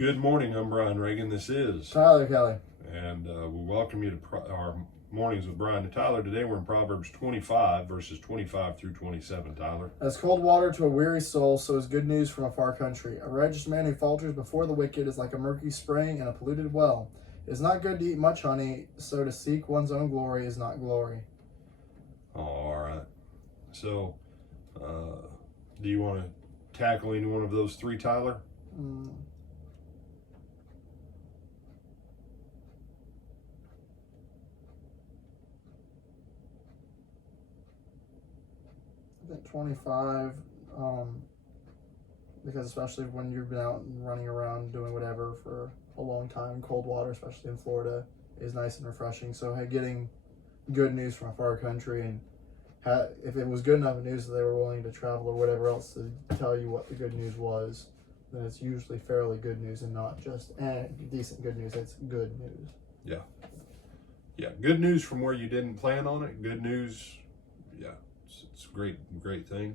Good morning, I'm Brian Reagan. This is Tyler Kelly. And we welcome you to our Mornings with Brian and Tyler. Today we're in Proverbs 25, verses 25 through 27, Tyler. As cold water to a weary soul, so is good news from a far country. A righteous man who falters before the wicked is like a murky spring and a polluted well. It is not good to eat much honey, so to seek one's own glory is not glory. All right. So, do you want to tackle any one of those three, Tyler? I think 25, because especially when you've been out and running around doing whatever for a long time, cold water, especially in Florida, is nice and refreshing. So getting good news from a far country, and if it was good enough news that they were willing to travel or whatever else to tell you what the good news was, then it's usually fairly good news and not just decent good news. It's good news. Yeah. Good news from where you didn't plan on it. Good news. Yeah. It's a great thing.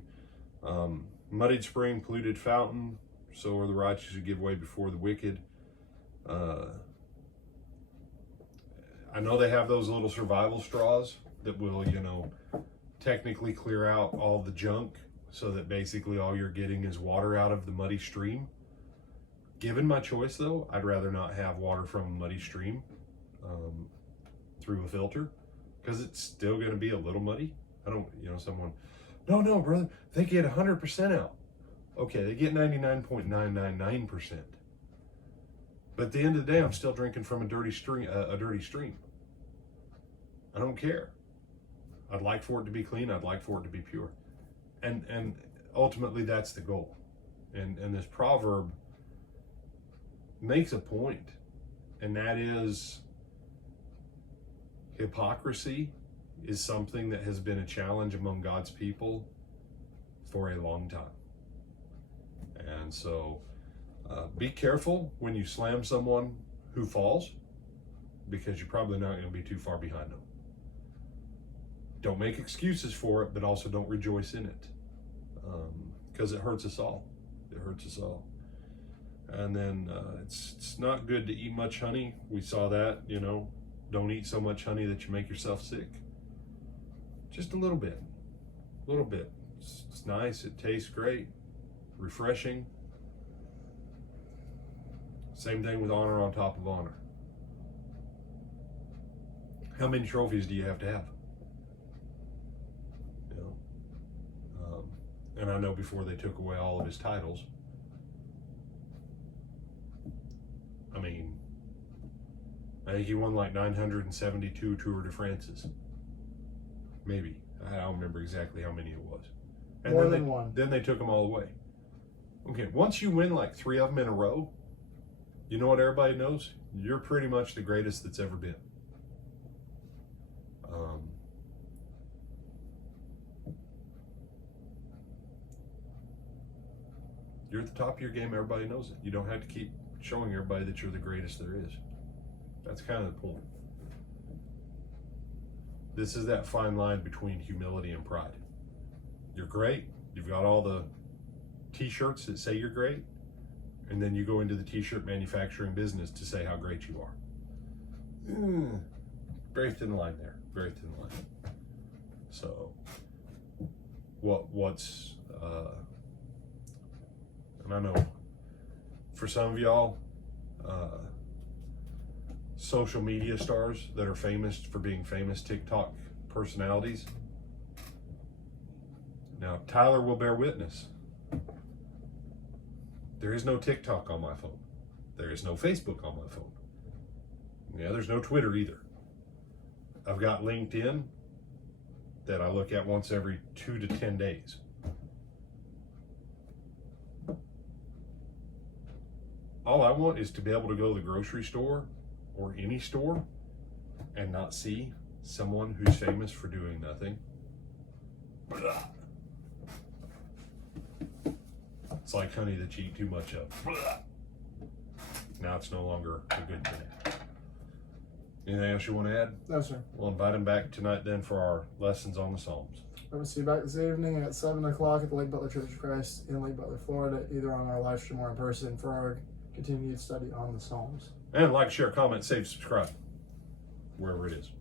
Muddied spring, polluted fountain, so are the righteous who give way before the wicked. I know they have those little survival straws that will, technically clear out all the junk so that basically all you're getting is water out of the muddy stream. Given my choice, though, I'd rather not have water from a muddy stream through a filter, because it's still going to be a little muddy. I don't, someone, no, brother, they get 100% out. Okay, they get 99.999%. But at the end of the day, I'm still drinking from a dirty stream. I don't care. I'd like for it to be clean. I'd like for it to be pure. And ultimately, that's the goal. And this proverb makes a point, and that is hypocrisy is something that has been a challenge among God's people for a long time. And so be careful when you slam someone who falls, because you're probably not going to be too far behind them. Don't make excuses for it, but also don't rejoice in it, because it hurts us all. It hurts us all. And then it's not good to eat much honey. We saw that, don't eat so much honey that you make yourself sick. Just a little bit. It's nice. It tastes great, refreshing. Same thing with honor on top of honor. How many trophies do you have to have? And I know before they took away all of his titles, I think he won like 972 Tour de France's. Maybe. I don't remember exactly how many it was. And More than one. Then they took them all away. Okay, once you win like 3 of them in a row, you know what everybody knows? You're pretty much the greatest that's ever been. You're at the top of your game, everybody knows it. You don't have to keep showing everybody that you're the greatest there is. That's kind of the point. This is that fine line between humility and pride. You're great. You've got all the t-shirts that say you're great, and then you go into the t-shirt manufacturing business to say how great you are. Very thin line there. Very thin line. So what's and I know for some of y'all, social media stars that are famous for being famous TikTok personalities. Now, Tyler will bear witness. There is no TikTok on my phone. There is no Facebook on my phone. Yeah, there's no Twitter either. I've got LinkedIn that I look at once every 2 to 10 days. All I want is to be able to go to the grocery store or any store and not see someone who's famous for doing nothing. It's like honey that you eat too much of. Now it's no longer a good thing. Anything else you want to add? No, sir. We'll invite him back tonight then for our lessons on the Psalms. We're going to see you back this evening at 7 o'clock at the Lake Butler Church of Christ in Lake Butler, Florida, either on our live stream or in person for our continued study on the Psalms. And like, share, comment, save, subscribe, wherever it is.